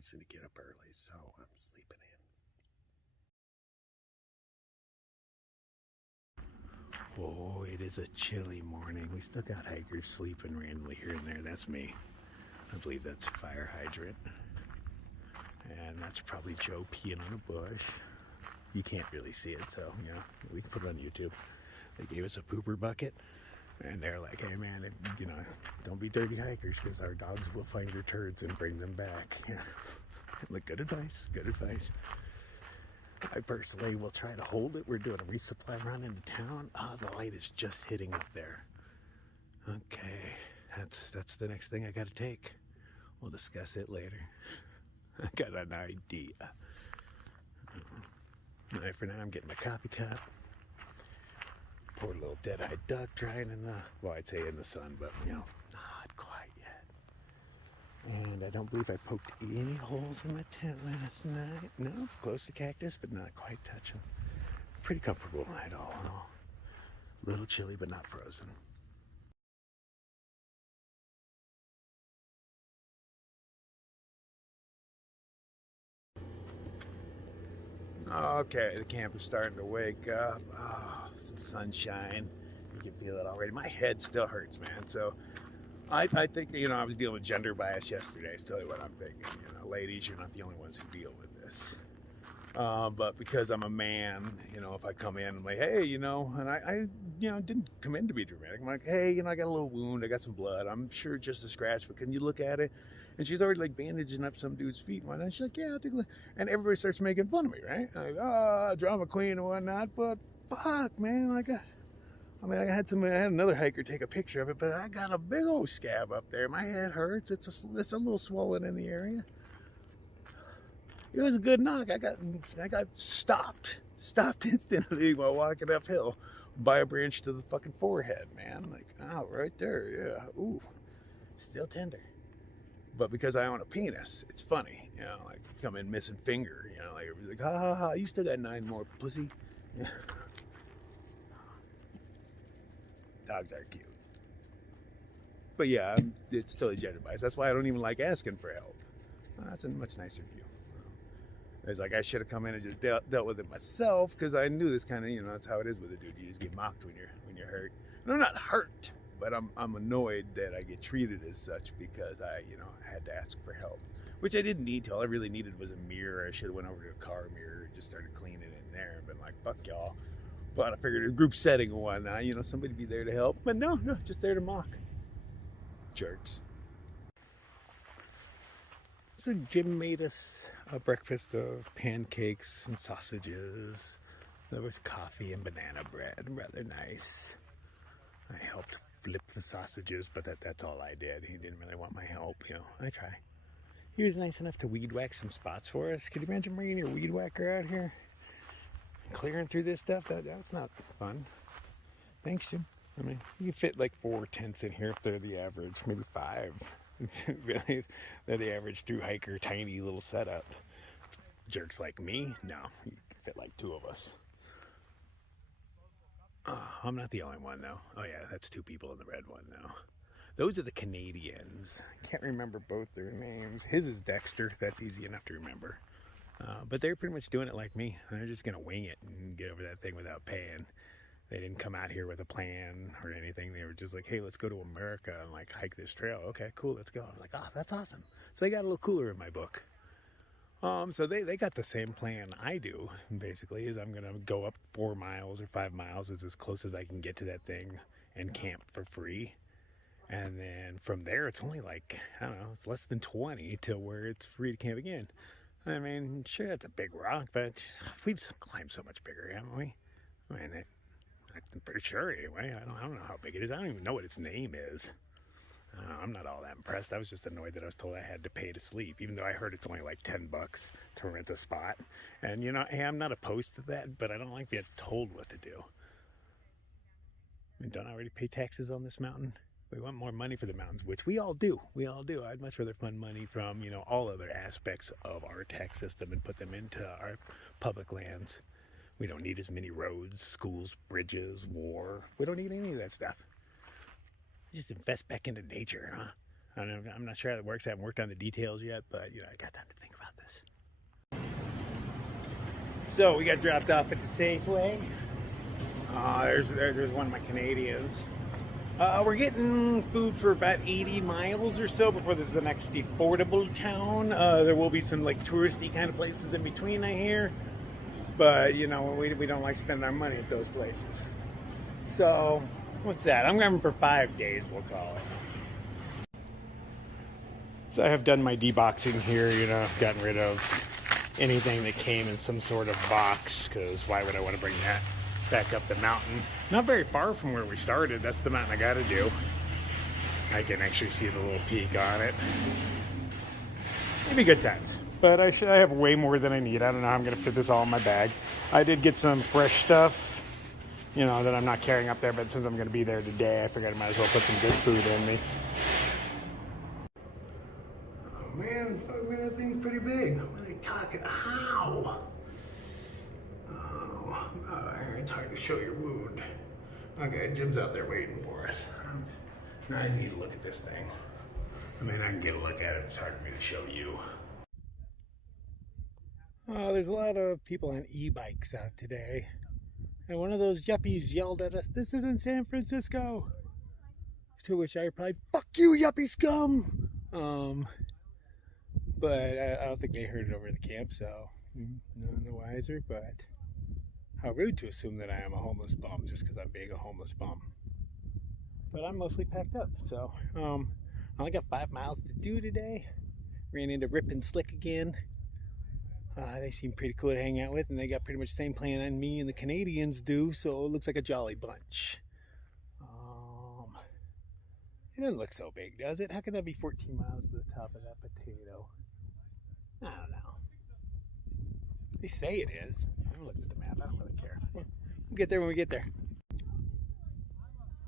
reason to get up early, so I'm sleeping in. Oh, it is a chilly morning. We still got hikers sleeping randomly here and there. That's me. I believe that's a fire hydrant. And that's probably Joe peeing on a bush. You can't really see it, so, you know, we can put it on YouTube. They gave us a pooper bucket, and they're like, hey man, you know, don't be dirty hikers, because our dogs will find your turds and bring them back. Yeah. Like, good advice, good advice. I personally will try to hold it. We're doing a resupply run into town. Oh, the light is just hitting up there. Okay, that's the next thing I gotta take. We'll discuss it later. I got an idea. All right, for now, I'm getting my coffee cup. Poor little dead-eyed duck drying in the, well, I'd say in the sun, but, you know, not quite yet. And I don't believe I poked any holes in my tent last night. No, close to cactus, but not quite touching. Pretty comfortable night all in all. A little chilly, but not frozen. Okay, the camp is starting to wake up. Oh, some sunshine. You can feel it already. My head still hurts, man. So I think, you know, I was dealing with gender bias yesterday. Is tell you what I'm thinking. You know, ladies, you're not the only ones who deal with this. But because I'm a man, you know, if I come in, I'm like, hey, you know, and I you know, didn't come in to be dramatic. I'm like, hey, you know, I got a little wound. I got some blood. I'm sure just a scratch, but can you look at it? And she's already like bandaging up some dude's feet and whatnot. She's like, yeah, I'll take a look. And everybody starts making fun of me, right? Like, oh, drama queen and whatnot. But fuck, man, I had another hiker take a picture of it, but I got a big old scab up there. My head hurts. It's a little swollen in the area. It was a good knock. I got stopped instantly while walking uphill by a branch to the fucking forehead, man. Like, oh, right there, yeah. Ooh, still tender. But because I own a penis, it's funny, you know, like come in missing finger, you know, like ha ha ha, you still got 9 more, pussy. Dogs are cute. But yeah, it's still a gender bias. That's why I don't even like asking for help. That's a much nicer view. It's like I should have come in and just dealt with it myself, because I knew this kind of, you know, that's how it is with a dude. You just get mocked when you're hurt. And I'm not hurt, but I'm annoyed that I get treated as such because I, you know, had to ask for help, which I didn't need to. All I really needed was a mirror. I should have went over to a car mirror and just started cleaning in there and been like, fuck y'all. But I figured a group setting and whatnot, you know, somebody be there to help. But no, just there to mock. Jerks. So Jim made us a breakfast of pancakes and sausages. There was coffee and banana bread, rather nice. I helped flip the sausages, but that's all I did. He didn't really want my help, you know. I try. He was nice enough to weed whack some spots for us. Could you imagine bringing your weed whacker out here? Clearing through this stuff? That's not fun. Thanks, Jim. I mean, you can fit like 4 tents in here if they're the average, maybe 5. Really, they're the average through hiker, tiny little setup. Jerks like me, no, you can fit like 2 of us. Oh, I'm not the only one though. Oh yeah, that's 2 people in the red one now. Those are the Canadians. Can't remember both their names. His is Dexter. That's easy enough to remember. But they're pretty much doing it like me. They're just gonna wing it and get over that thing without paying. They didn't come out here with a plan or anything. They were just like, hey, let's go to America and like hike this trail. Okay, cool, let's go. I'm like, oh, that's awesome. So they got a little cooler in my book. So they got the same plan I do, basically, is I'm gonna go up 4 miles or 5 miles, is as close as I can get to that thing and camp for free. And then from there, it's only like, I don't know, it's less than 20 till where it's free to camp again. I mean, sure, it's a big rock, but we've climbed so much bigger, haven't we? I mean, I'm pretty sure anyway. I don't know how big it is. I don't even know what its name is. I'm not all that impressed. I was just annoyed that I was told I had to pay to sleep, even though I heard it's only like $10 to rent a spot. And you know, hey, I'm not opposed to that, but I don't like being told what to do. I mean, don't I already pay taxes on this mountain? We want more money for the mountains, which we all do. We all do. I'd much rather fund money from, you know, all other aspects of our tax system and put them into our public lands. We don't need as many roads, schools, bridges, war. We don't need any of that stuff. Just invest back into nature, huh? I'm not sure how it works. I haven't worked on the details yet, but you know, I got time to think So we got dropped off at the Safeway. There's one of my Canadians. We're getting food for about 80 miles or so before this is the next affordable town. There will be some like touristy kind of places in between, I hear. But you know, we don't like spending our money at those places. So what's that? I'm going for 5 days, we'll call it. So I have done my deboxing here, you know, I've gotten rid of anything that came in some sort of box, because why would I want to bring that back up the mountain? Not very far from where we started. That's the mountain I got to do. I can actually see the little peak on it. It'd be good times. But I have way more than I need. I don't know how I'm going to fit this all in my bag. I did get some fresh stuff, you know, that I'm not carrying up there, but since I'm going to be there today, I figured I might as well put some good food in me. Oh man, that thing's pretty big. What are they talking? Ow! It's hard to show your wound. Okay, Jim's out there waiting for us. Now I need to look at this thing. I mean, I can get a look at it. It's hard for me to show you. There's a lot of people on e-bikes out today. And one of those yuppies yelled at us, "This isn't San Francisco." To which I replied, "Fuck you, yuppie scum!" But I don't think they heard it over the camp, so none the wiser. But how rude to assume that I am a homeless bum just because I'm being a homeless bum. But I'm mostly packed up, so I only got 5 miles to do today. Ran into Rip and Slick again. They seem pretty cool to hang out with, and they got pretty much the same plan on me and the Canadians do, so it looks like a jolly bunch. It doesn't look so big, does it? How can that be 14 miles to the top of that potato? I don't know. They say it is. I haven't looked at the map. I don't really care. We'll get there when we get there.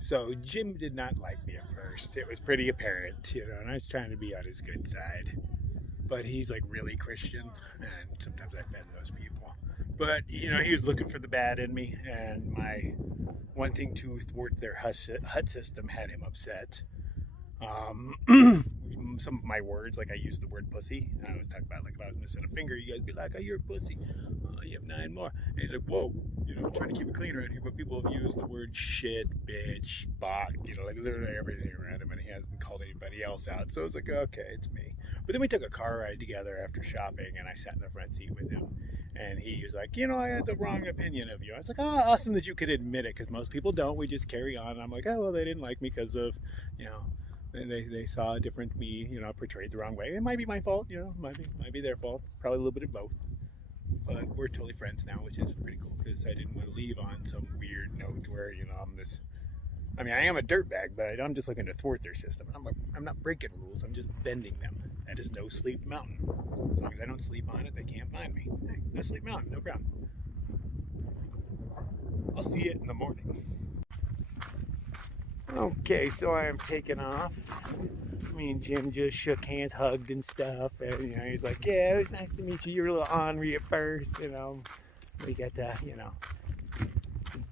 So Jim did not like me at first. It was pretty apparent, you know, and I was trying to be on his good side. But he's like really Christian, and sometimes I offend those people. But, you know, he was looking for the bad in me, and my wanting to thwart their hut system had him upset. Some of my words, like I used the word pussy. I was talking about, like, if I was missing a finger, you guys be like, "Oh, you're a pussy. You have 9 more." And he's like, "Whoa, you know, I'm trying to keep it clean around here." But people have used the word shit, bitch, bot, you know, like literally everything around him, and he hasn't called anybody else out. So I was like, okay, it's me. But then we took a car ride together after shopping, and I sat in the front seat with him. And he was like, "You know, I had the wrong opinion of you." I was like, "Oh, awesome that you could admit it, because most people don't. We just carry on." And I'm like, "Oh, well, they didn't like me because of, you know, and they saw a different me, you know, portrayed the wrong way. It might be my fault, you know, might be their fault. Probably a little bit of both. But we're totally friends now, which is pretty cool, because I didn't want to leave on some weird note where, you know, I am a dirtbag, but I'm just looking to thwart their system. I'm not breaking rules, I'm just bending them. That is No Sleep Mountain. As long as I don't sleep on it, they can't find me. Hey, No Sleep Mountain, no problem. I'll see you in the morning. Okay, so I am taking off. Me and Jim just shook hands, hugged and stuff, and, you know, he's like, "Yeah, it was nice to meet you. You were a little ornery at first, you know. We got to, you know,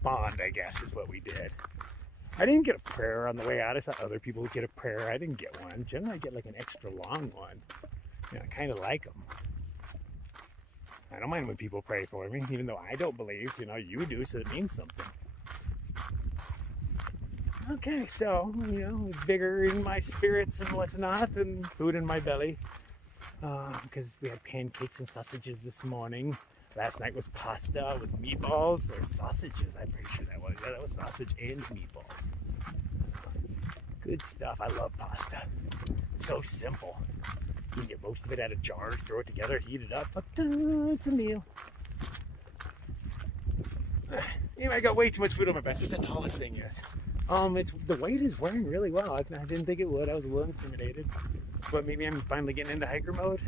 bond, I guess, is what we did." I didn't get a prayer on the way out. I saw other people get a prayer. I didn't get one. Generally, I get like an extra long one. You know, I kind of like them. I don't mind when people pray for me, even though I don't believe. You know, you do, so it means something. Okay, so, you know, vigor in my spirits and what's not, and food in my belly. Because we had pancakes and sausages this morning. Last night was pasta with meatballs, or sausages, I'm pretty sure that was. Yeah, that was sausage and meatballs. Good stuff. I love pasta. So simple. You can get most of it out of jars, throw it together, heat it up, but it's a meal. Anyway, I got way too much food on my back. Look how tall this thing is. The weight is wearing really well. I didn't think it would. I was a little intimidated. But maybe I'm finally getting into hiker mode.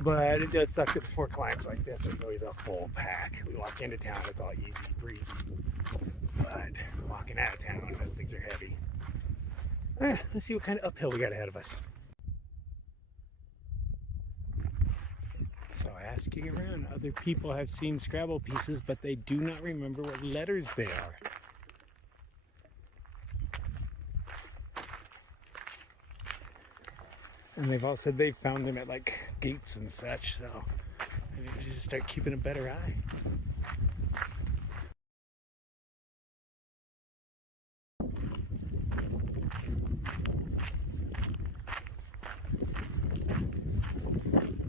But it does suck that before climbs like this, there's always a full pack. We walk into town, it's all easy breezy. But walking out of town, those things are heavy. Let's see what kind of uphill we got ahead of us. So asking around, other people have seen Scrabble pieces, but they do not remember what letters they are. And they've all said they've found them at like gates and such, so I need to just start keeping a better eye.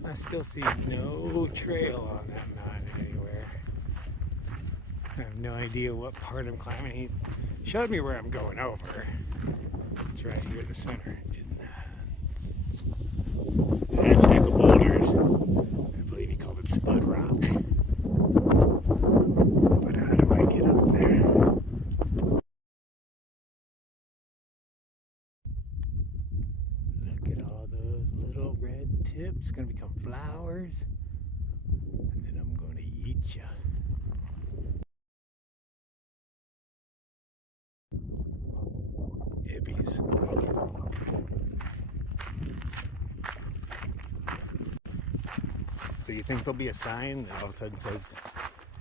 I still see no trail on that mountain anywhere. I have no idea what part I'm climbing. He showed me where I'm going over. It's right here in the center. That's type of boulders. I believe he called it Spud Rock. But how do I get up there? Look at all those little red tips. Gonna become flowers. And then I'm gonna eat ya. Hippies. So you think there'll be a sign that all of a sudden says,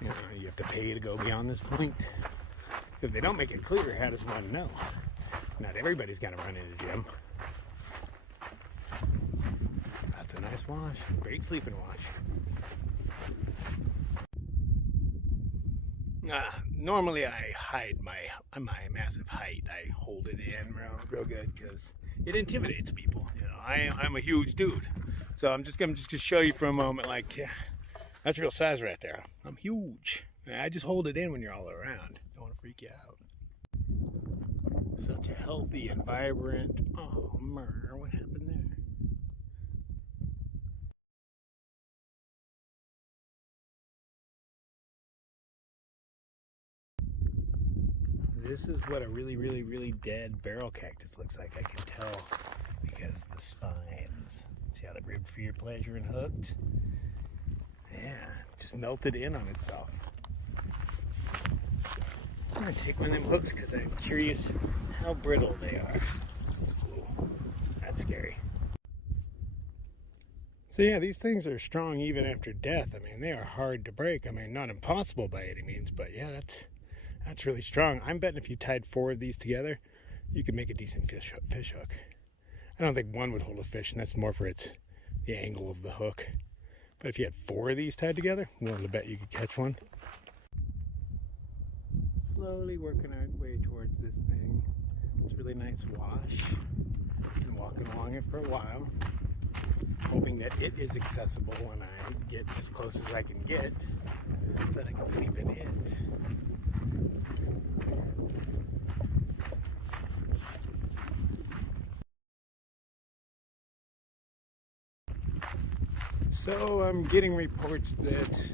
you know, you have to pay to go beyond this point? So if they don't make it clear, how does one know? Not everybody's got to run in a gym. That's a nice wash. Great sleeping wash. Normally I hide my massive height. I hold it in real good because it intimidates people. You know, I'm a huge dude. So I'm just gonna show you for a moment, like, yeah, that's real size right there. I'm huge. I just hold it in when you're all around. Don't want to freak you out. Such a healthy and vibrant. Oh, murr, what happened there? This is what a really dead barrel cactus looks like. I can tell because the spines. See how the ribbed for your pleasure and hooked? Yeah, just melted in on itself. I'm gonna take one of them hooks because I'm curious how brittle they are. Ooh, that's scary. So yeah, these things are strong even after death. I mean, they are hard to break. I mean, not impossible by any means, but yeah, that's really strong. I'm betting if you tied 4 of these together, you could make a decent fish hook. I don't think one would hold a fish, and that's more for the angle of the hook. But if you had 4 of these tied together, I'm willing to bet you could catch one. Slowly working our way towards this thing. It's a really nice wash. Been walking along it for a while, hoping that it is accessible when I get as close as I can get, so that I can sleep in it. So I'm getting reports that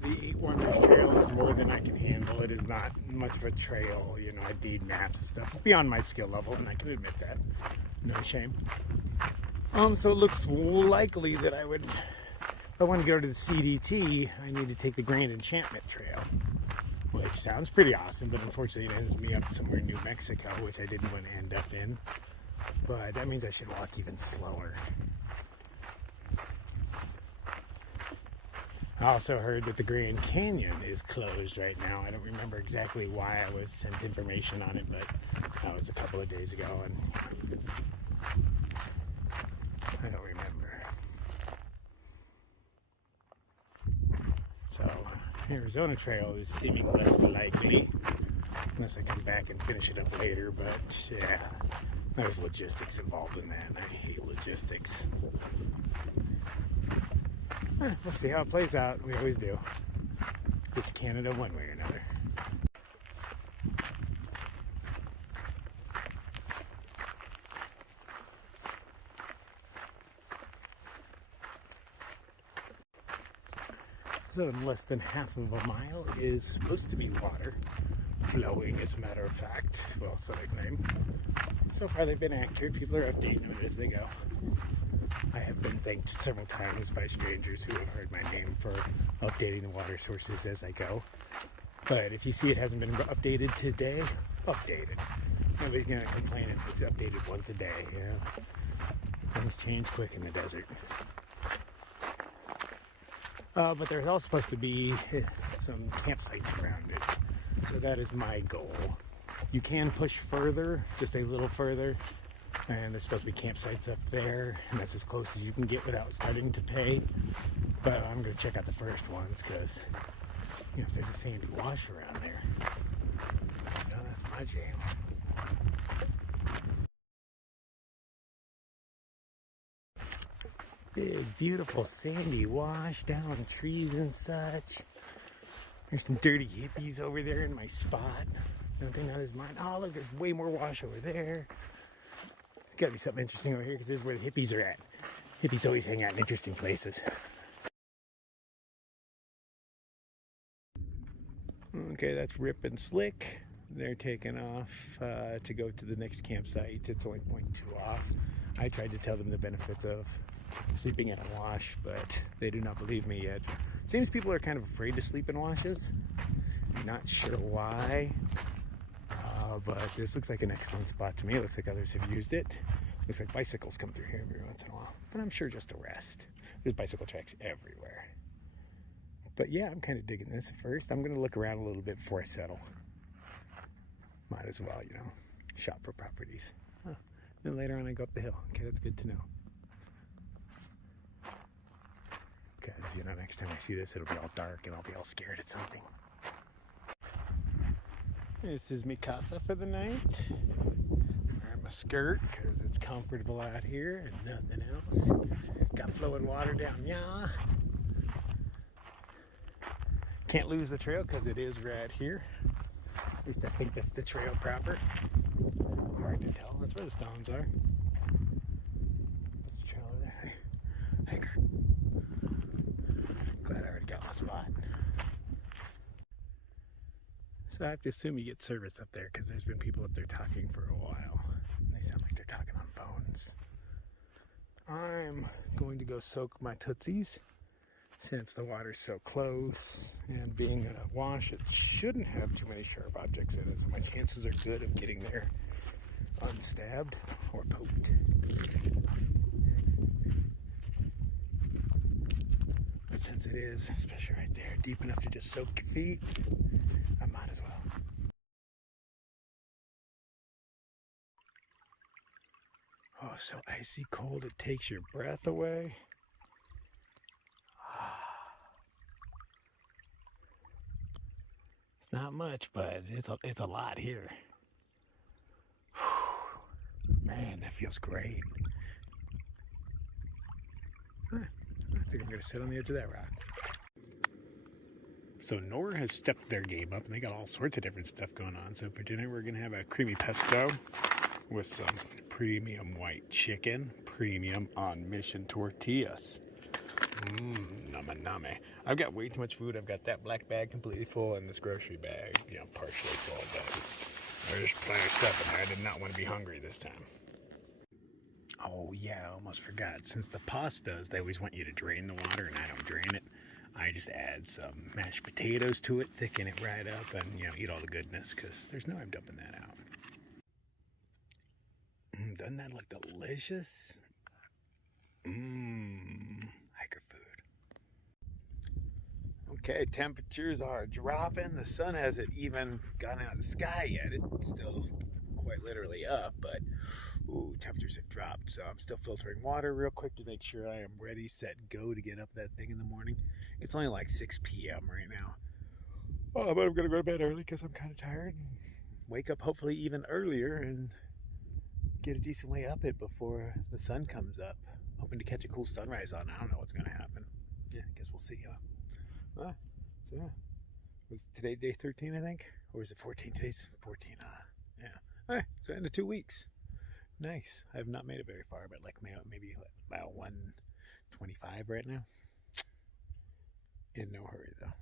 the 8 Wonders Trail is more than I can handle. It is not much of a trail, you know, I need maps and stuff. It's beyond my skill level, and I can admit that. No shame. So it looks likely that if I want to go to the CDT, I need to take the Grand Enchantment Trail, which sounds pretty awesome, but unfortunately it ends me up somewhere in New Mexico, which I didn't want to end up in. But that means I should walk even slower. I also heard that the Grand Canyon is closed right now. I don't remember exactly why I was sent information on it, but that was a couple of days ago, and I don't remember. So, Arizona Trail is seeming less likely, unless I come back and finish it up later, but yeah, there's logistics involved in that, and I hate logistics. We'll see how it plays out. We always do. Get to Canada one way or another. So in less than half of a mile is supposed to be water. Flowing, as a matter of fact. Well, so they claim. So far they've been accurate. People are updating them as they go. I have been thanked several times by strangers who have heard my name for updating the water sources as I go. But if you see it hasn't been updated today, update it. Nobody's going to complain if it's updated once a day. Yeah? Things change quick in the desert. But there's also supposed to be some campsites around it. So that is my goal. You can push further, just a little further. And there's supposed to be campsites up there, and that's as close as you can get without starting to pay. But I'm going to check out the first ones because, you know, if there's a sandy wash around there, you know, that's my jam. Big, beautiful sandy wash down trees and such. There's some dirty hippies over there in my spot. Don't think that is mine. Oh, look, there's way more wash over there. There's got to be something interesting over here because this is where the hippies are at. Hippies always hang out in interesting places. Okay, that's Rip and Slick. They're taking off to go to the next campsite. It's only 0.2 off. I tried to tell them the benefits of sleeping in a wash, but they do not believe me yet. Seems people are kind of afraid to sleep in washes. Not sure why, but this looks like an excellent spot to me. It looks like others have used it. Looks like bicycles come through here every once in a while, but I'm sure just a rest. There's bicycle tracks everywhere. But yeah, I'm kind of digging this at first. I'm going to look around a little bit before I settle. Might as well, you know, shop for properties. Huh. Then later on I go up the hill. Okay, that's good to know. Because, you know, next time I see this, it'll be all dark and I'll be all scared at something. This is Mikasa for the night. Wearing my skirt because it's comfortable out here and nothing else. Got flowing water down, yeah. Can't lose the trail because it is right here. At least I think that's the trail proper. Hard to tell. That's where the stones are. That's the trail over there. Hey, hiker. Glad I already got my spot. So I have to assume you get service up there because there's been people up there talking for a while. And they sound like they're talking on phones. I'm going to go soak my tootsies since the water's so close, and being a wash, it shouldn't have too many sharp objects in it, so my chances are good of getting there unstabbed or poked. But since it is, especially right there, deep enough to just soak your feet, I might as well. Oh, so icy cold it takes your breath away. Not much, but it's a lot here. Whew. Man, that feels great. I think I'm going to sit on the edge of that rock. So Nora has stepped their game up, and they got all sorts of different stuff going on. So for dinner, we're going to have a creamy pesto with some premium white chicken, premium on mission tortillas. Nama name. I've got way too much food. I've got that black bag completely full and this grocery bag, you know, partially full. But there's plenty of stuff in there. I did not want to be hungry this time. Oh yeah, I almost forgot. Since the pastas, they always want you to drain the water, and I don't drain it. I just add some mashed potatoes to it, thicken it right up, and, you know, eat all the goodness because there's no way I'm dumping that out. Doesn't that look delicious? Hiker food. Okay, temperatures are dropping. The sun hasn't even gone out of the sky yet. It's still quite literally up, but ooh, temperatures have dropped. So I'm still filtering water real quick to make sure I am ready, set, go to get up that thing in the morning. It's only like 6 p.m. right now. Oh, but I'm going to go to bed early because I'm kind of tired. And wake up hopefully even earlier and get a decent way up it before the sun comes up. Hoping to catch a cool sunrise on. I don't know what's going to happen. Yeah, I guess we'll see. So yeah. Was today day 13, I think? Or is it 14? Today's 14. Yeah. All right, it's the end of 2 weeks. Nice. I have not made it very far, but like maybe about 125 right now. In no hurry, though.